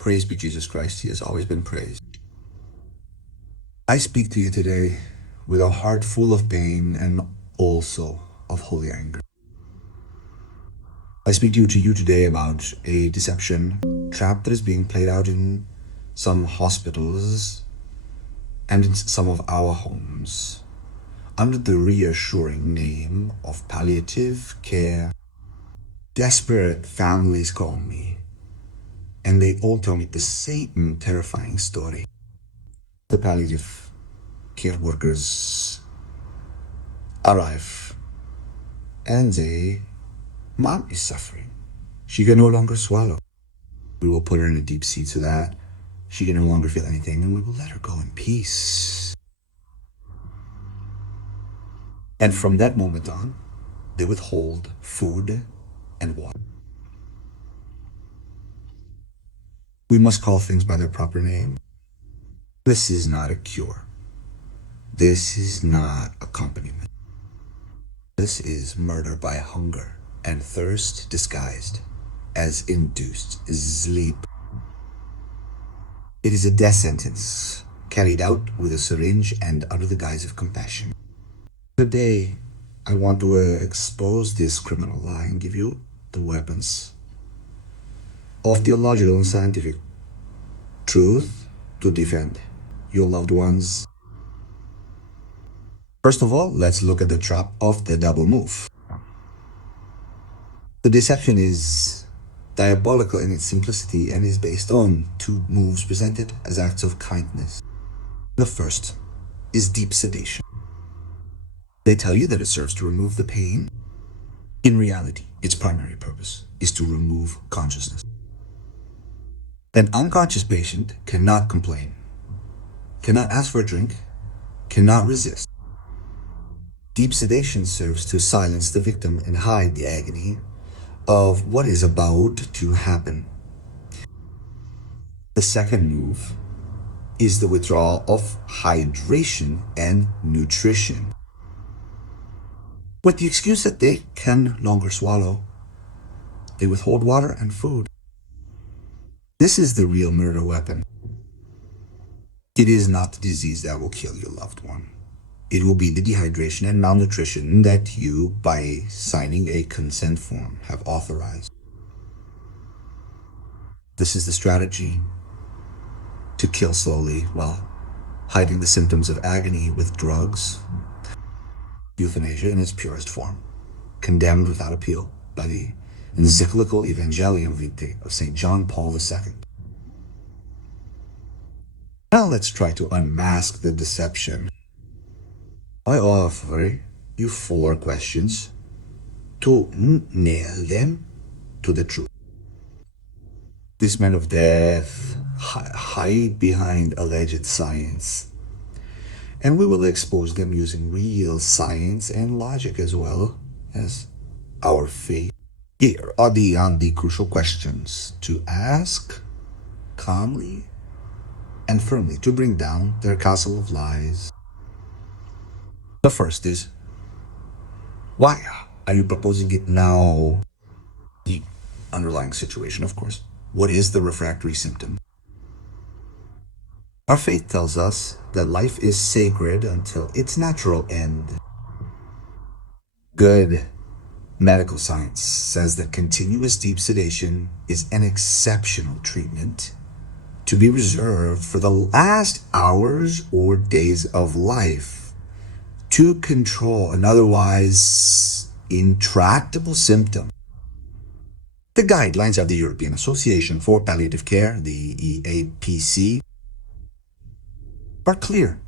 Praise be Jesus Christ, he has always been praised. I speak to you today with a heart full of pain and also of holy anger. I speak to you today about a deception trap that is being played out in some hospitals and in some of our homes under the reassuring name of palliative care. Desperate families call me, and they all tell me the same terrifying story. The palliative care workers arrive and say, Mom is suffering. She can no longer swallow. We will put her in a deep sea so that she can no longer feel anything, and we will let her go in peace. And from that moment on, they withhold food and water. We must call things by their proper name. This is not a cure. This is not accompaniment. This is murder by hunger and thirst disguised as induced sleep. It is a death sentence carried out with a syringe and under the guise of compassion. Today, I want to expose this criminal lie and give you the weapons of theological and scientific truth to defend your loved ones. First of all, let's look at the trap of the double move. The deception is diabolical in its simplicity and is based on two moves presented as acts of kindness. The first is deep sedation. They tell you that it serves to remove the pain. In reality, its primary purpose is to remove consciousness. An unconscious patient cannot complain, cannot ask for a drink, cannot resist. Deep sedation serves to silence the victim and hide the agony of what is about to happen. The second move is the withdrawal of hydration and nutrition. With the excuse that they can no longer swallow, they withhold water and food. This is the real murder weapon. It is not the disease that will kill your loved one. It will be the dehydration and malnutrition that you, by signing a consent form, have authorized. This is the strategy to kill slowly while hiding the symptoms of agony with drugs. Euthanasia in its purest form, condemned without appeal by the encyclical Evangelium Vitae of St. John Paul II. Now let's try to unmask the deception. I offer you 4 questions to nail them to the truth. These men of death hide behind alleged science, and we will expose them using real science and logic as well as our faith. Here are the crucial questions to ask calmly and firmly to bring down their castle of lies. The first is, why are you proposing it now? The underlying situation, of course. What is the refractory symptom? Our faith tells us that life is sacred until its natural end. Good medical science says that continuous deep sedation is an exceptional treatment to be reserved for the last hours or days of life to control an otherwise intractable symptom. The guidelines of the European Association for Palliative Care, the EAPC, are clear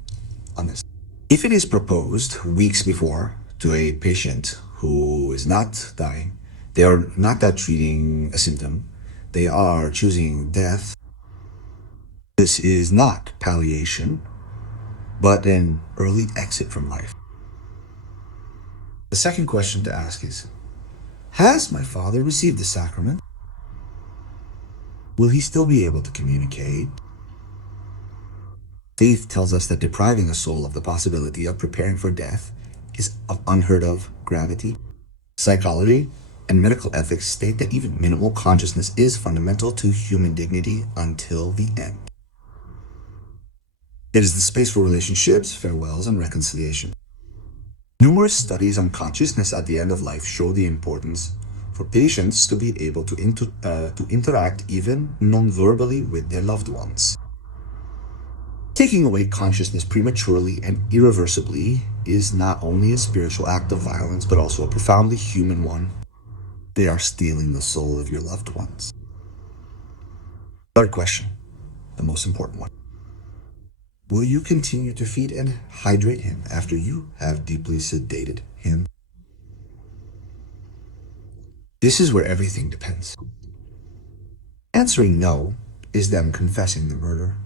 on this. If it is proposed weeks before to a patient who is not dying, they are not treating a symptom, they are choosing death. This is not palliation, but an early exit from life. The second question to ask is, has my father received the sacrament? Will he still be able to communicate? Faith tells us that depriving a soul of the possibility of preparing for death is of unheard of gravity. Psychology and medical ethics state that even minimal consciousness is fundamental to human dignity until the end. It is the space for relationships, farewells, and reconciliation. Numerous studies on consciousness at the end of life show the importance for patients to be able to interact even non-verbally with their loved ones. Taking away consciousness prematurely and irreversibly is not only a spiritual act of violence, but also a profoundly human one. They are stealing the soul of your loved ones. Third question, the most important one. Will you continue to feed and hydrate him after you have deeply sedated him? This is where everything depends. Answering no is them confessing the murder.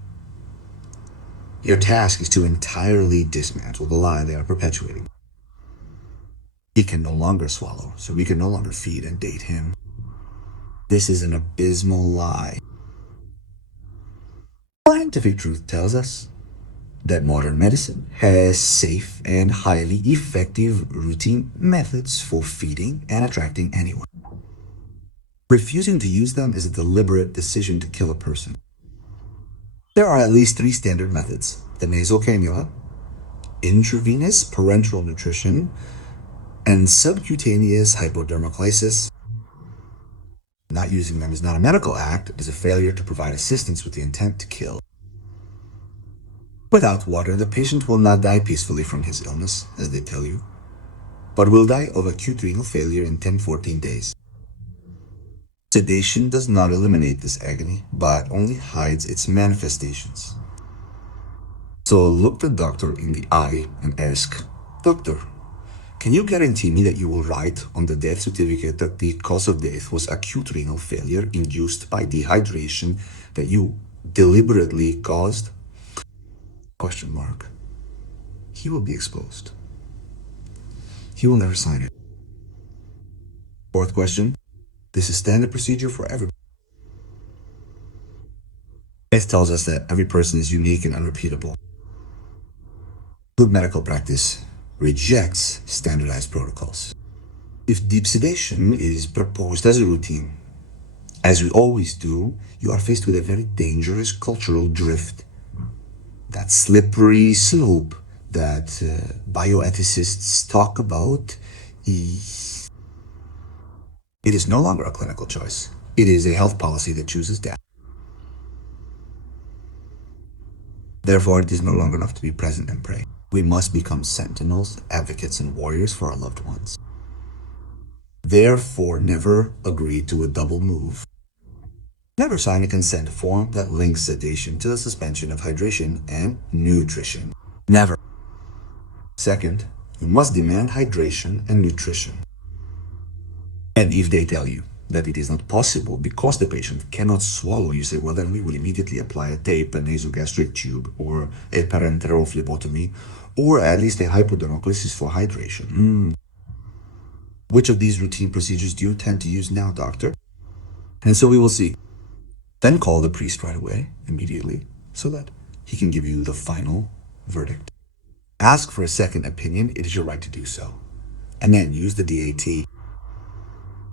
Your task is to entirely dismantle the lie they are perpetuating. He can no longer swallow, so we can no longer feed and date him. This is an abysmal lie. Scientific truth tells us that modern medicine has safe and highly effective routine methods for feeding and attracting anyone. Refusing to use them is a deliberate decision to kill a person. There are at least 3 standard methods: the nasal cannula, intravenous parenteral nutrition, and subcutaneous hypodermolysis. Not using them is not a medical act, it is a failure to provide assistance with the intent to kill. Without water, the patient will not die peacefully from his illness, as they tell you, but will die of acute renal failure in 10-14 days. Sedation does not eliminate this agony, but only hides its manifestations. So look the doctor in the eye and ask, "Doctor, can you guarantee me that you will write on the death certificate that the cause of death was acute renal failure induced by dehydration that you deliberately caused?" Question mark. He will be exposed. He will never sign it. Fourth question. This is standard procedure for everyone. It tells us that every person is unique and unrepeatable. Good medical practice rejects standardized protocols. If deep sedation is proposed as a routine, as we always do, you are faced with a very dangerous cultural drift. That slippery slope that bioethicists talk about, it is no longer a clinical choice. It is a health policy that chooses death. Therefore, it is no longer enough to be present and pray. We must become sentinels, advocates, and warriors for our loved ones. Therefore, never agree to a double move. Never sign a consent form that links sedation to the suspension of hydration and nutrition. Never. Second, you must demand hydration and nutrition. And if they tell you that it is not possible because the patient cannot swallow, you say, well, then we will immediately apply a tape, a nasogastric tube, or a parenteral phlebotomy, or at least a hypodermolysis for hydration. Which of these routine procedures do you intend to use now, doctor? And so we will see. Then call the priest right away, immediately, so that he can give you the final verdict. Ask for a second opinion, it is your right to do so. And then use the DAT.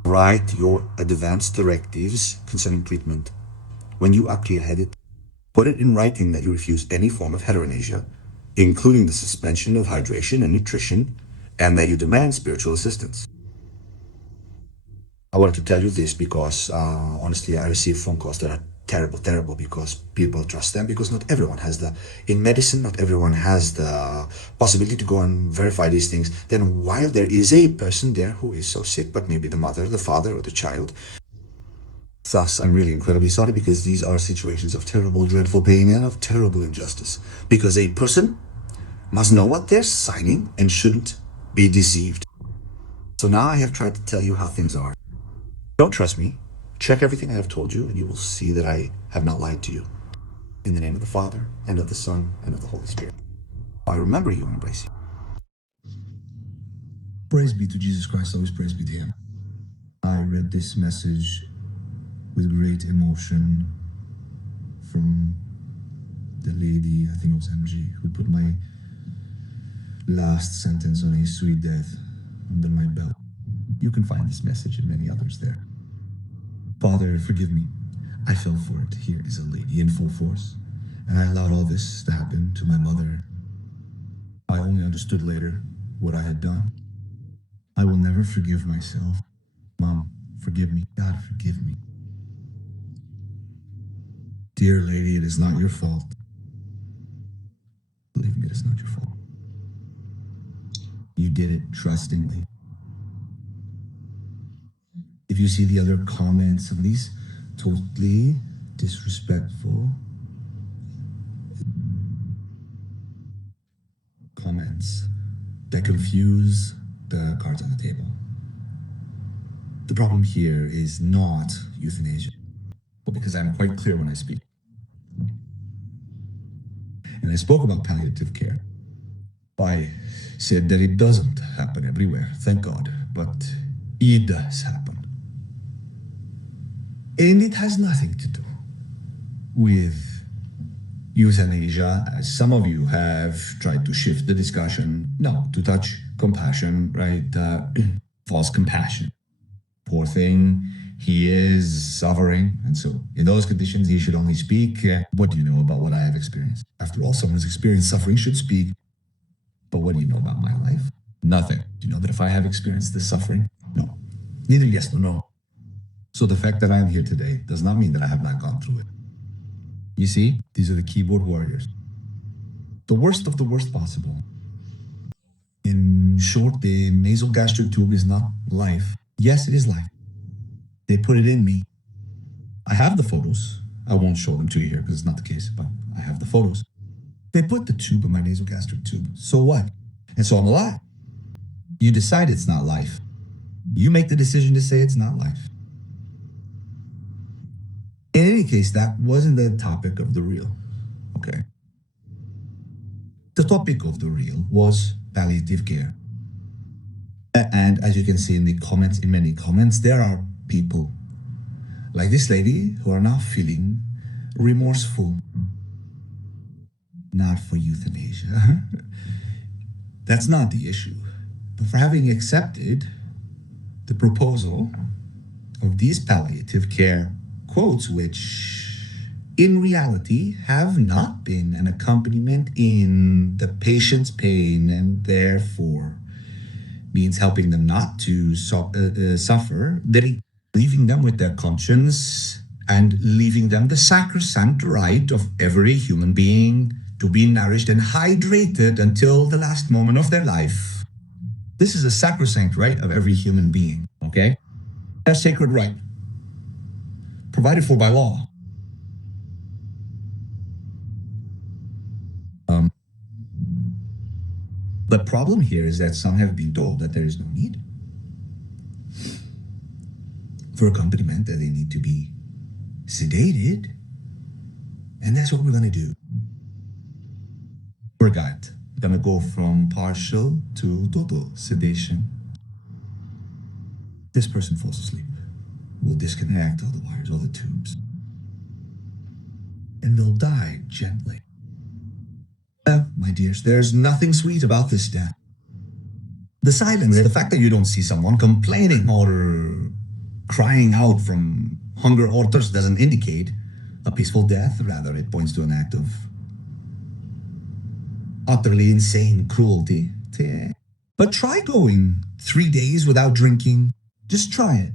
Write your advanced directives concerning treatment. When you are clear-headed, put it in writing that you refuse any form of heteronasia, including the suspension of hydration and nutrition, and that you demand spiritual assistance. I wanted to tell you this because, honestly, I receive phone calls that are terrible, because people trust them, because not everyone has in medicine, not everyone has the possibility to go and verify these things. Then while there is a person there who is so sick, but maybe the mother, the father, or the child, thus, I'm really incredibly sorry, because these are situations of terrible, dreadful pain and of terrible injustice, because a person must know what they're signing and shouldn't be deceived. So now I have tried to tell you how things are. Don't trust me. Check everything I have told you, and you will see that I have not lied to you. In the name of the Father, and of the Son, and of the Holy Spirit. I remember you and embrace you. Praise be to Jesus Christ, always praise be to Him. I read this message with great emotion from the lady, I think it was MG, who put my last sentence on a sweet death under my belt. You can find this message and many others there. Father, forgive me. I fell for it. Here is a lady in full force, and I allowed all this to happen to my mother. I only understood later what I had done. I will never forgive myself. Mom, forgive me. God, forgive me. Dear lady, it is not your fault. Believe me, it is not your fault. You did it trustingly. If you see the other comments, some of these totally disrespectful comments that confuse the cards on the table. The problem here is not euthanasia. Well, because I'm quite clear when I speak. And I spoke about palliative care. I said that it doesn't happen everywhere, thank God, but it does happen. And it has nothing to do with euthanasia, as some of you have tried to shift the discussion. No, to touch compassion, right? False compassion. Poor thing, he is suffering, and so in those conditions he should only speak. What do you know about what I have experienced? After all, someone who's experienced suffering should speak. But what do you know about my life? Nothing. Do you know that if I have experienced this suffering? No. Neither yes nor no. So the fact that I am here today does not mean that I have not gone through it. You see, these are the keyboard warriors. The worst of the worst possible. In short, the nasogastric tube is not life. Yes, it is life. They put it in me. I have the photos. I won't show them to you here because it's not the case, but I have the photos. They put the tube in my nasogastric tube. So what? And so I'm alive. You decide it's not life. You make the decision to say it's not life. In any case, that wasn't the topic of the reel. Okay. The topic of the reel was palliative care. And as you can see in the comments, in many comments, there are people like this lady who are now feeling remorseful. Not for euthanasia. That's not the issue. But for having accepted the proposal of these palliative care quotes, which in reality have not been an accompaniment in the patient's pain and therefore means helping them not to suffer, leaving them with their conscience and leaving them the sacrosanct right of every human being to be nourished and hydrated until the last moment of their life. This is a sacrosanct right of every human being, okay? A sacred right, provided for by law. The problem here is that some have been told that there is no need for accompaniment, that they need to be sedated, and that's what we're gonna do. We're gonna go from partial to total sedation. This person falls asleep. We'll disconnect all the wires, all the tubes, and they'll die gently. My dears, there's nothing sweet about this death. The silence, the fact that you don't see someone complaining or crying out from hunger or thirst doesn't indicate a peaceful death. Rather, it points to an act of utterly insane cruelty. But try going 3 days without drinking. Just try it.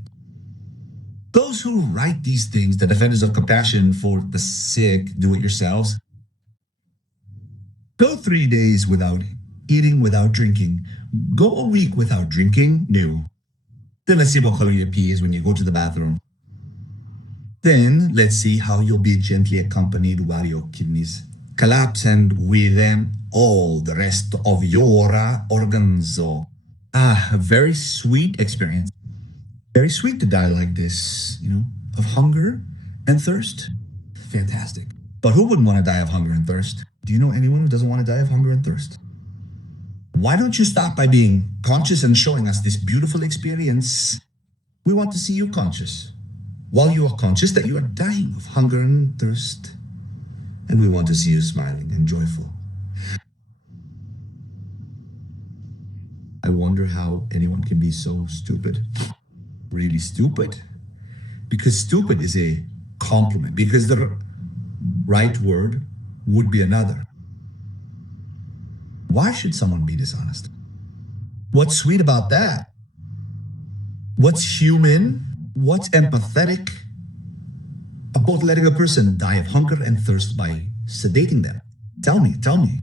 Those who write these things, the defenders of compassion for the sick, do-it-yourselves, go 3 days without eating, without drinking. Go a week without drinking. No. Then let's see what color your pee is when you go to the bathroom. Then let's see how you'll be gently accompanied while your kidneys collapse and with them all the rest of your organs. A very sweet experience. Very sweet to die like this, of hunger and thirst. Fantastic. But who wouldn't want to die of hunger and thirst? Do you know anyone who doesn't want to die of hunger and thirst? Why don't you start by being conscious and showing us this beautiful experience? We want to see you conscious. While you are conscious that you are dying of hunger and thirst. And we want to see you smiling and joyful. I wonder how anyone can be so stupid. Really stupid? Because stupid is a compliment, because the right word would be another. Why should someone be dishonest? What's sweet about that? What's human? What's empathetic about letting a person die of hunger and thirst by sedating them? Tell me, tell me.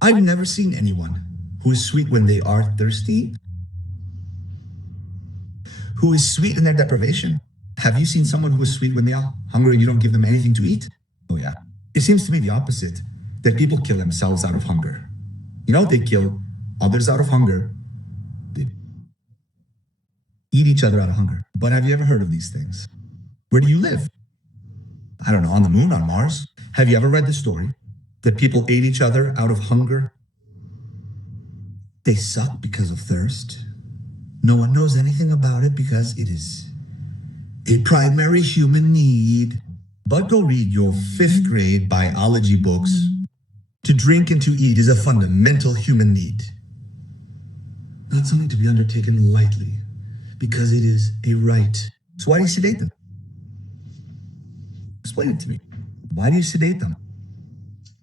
I've never seen anyone who is sweet when they are thirsty, who is sweet in their deprivation. Have you seen someone who is sweet when they are hungry and you don't give them anything to eat? Oh, yeah. It seems to me the opposite, that people kill themselves out of hunger. You know, they kill others out of hunger. They eat each other out of hunger. But have you ever heard of these things? Where do you live? I don't know, on the moon, on Mars? Have you ever read the story that people ate each other out of hunger? They suck because of thirst. No one knows anything about it because it is a primary human need. But go read your 5th grade biology books. To drink and to eat is a fundamental human need. Not something to be undertaken lightly, because it is a right. So why do you sedate them? Explain it to me. Why do you sedate them?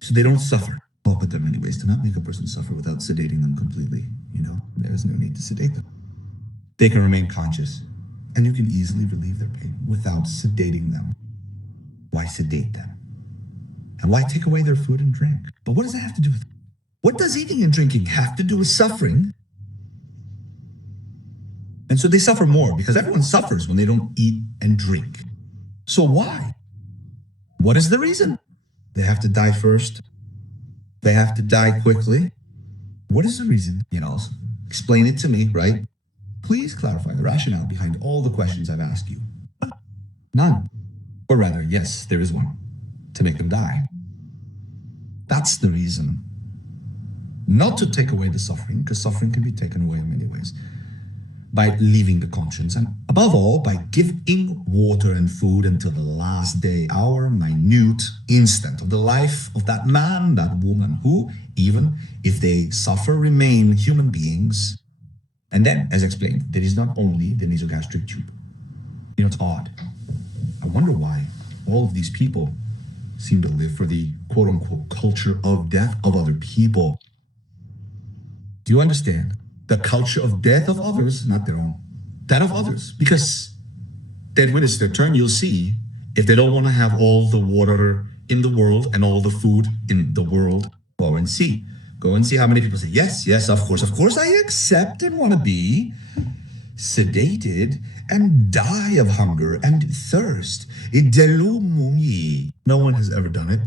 So they don't suffer. Oh, but there are many ways to not make a person suffer without sedating them completely. You know, there is no need to sedate them. They can remain conscious, and you can easily relieve their pain without sedating them. Why sedate them? And why take away their food and drink? But what does that have to do with it? What does eating and drinking have to do with suffering? And so they suffer more because everyone suffers when they don't eat and drink. So why? What is the reason? They have to die first. They have to die quickly. What is the reason? You know, explain it to me, right? Please clarify the rationale behind all the questions I've asked you. None. Or rather, yes, there is one. To make them die. That's the reason. Not to take away the suffering, because suffering can be taken away in many ways. By leaving the conscience, and above all, by giving water and food until the last day, hour, minute instant of the life of that man, that woman, who, even if they suffer, remain human beings. And then, as explained, there is not only the nasogastric tube. You know, it's odd. I wonder why all of these people seem to live for the quote-unquote culture of death of other people. Do you understand? The culture of death of others, not their own. That of others. Because then when it's their turn, you'll see if they don't want to have all the water in the world and all the food in the world, go and see. Go and see how many people say, yes, yes, of course, I accept and want to be sedated and die of hunger and thirst. No one has ever done it.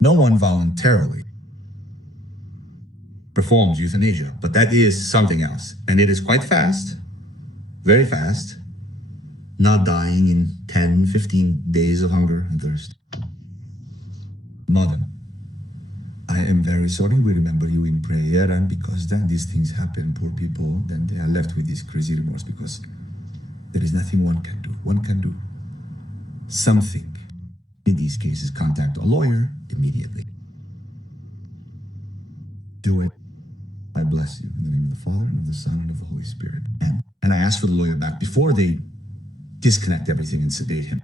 No one voluntarily performs euthanasia, but that is something else. And it is quite fast, very fast, not dying in 10, 15 days of hunger and thirst. Madam, I am very sorry. We remember you in prayer, and because then these things happen, poor people, then they are left with this crazy remorse because there is nothing one can do. One can do something. In these cases, contact a lawyer immediately. Do it. I bless you in the name of the Father, and of the Son, and of the Holy Spirit. And I ask for the lawyer back before they disconnect everything and sedate him.